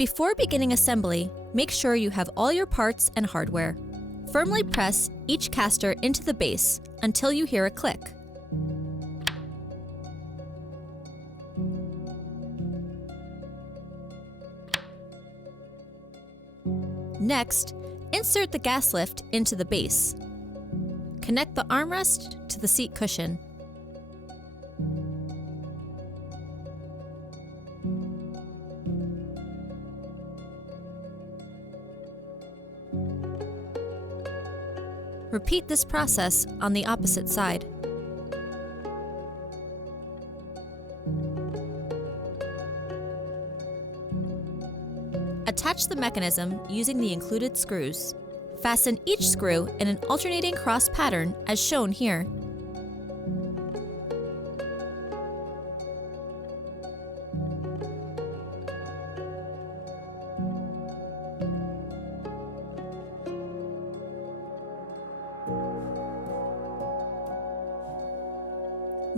Before beginning assembly, make sure you have all your parts and hardware. Firmly press each caster into the base until you hear a click. Next, insert the gas lift into the base. Connect the armrest to the seat cushion. Repeat this process on the opposite side. Attach the mechanism using the included screws. Fasten each screw in an alternating cross pattern as shown here.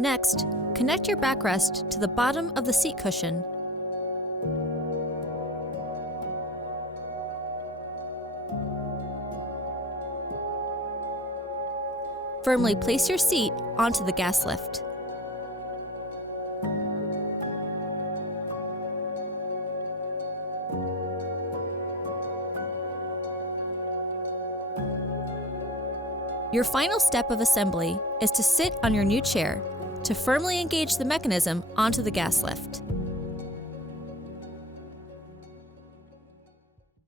Next, connect your backrest to the bottom of the seat cushion. Firmly place your seat onto the gas lift. Your final step of assembly is to sit on your new chair to firmly engage the mechanism onto the gas lift.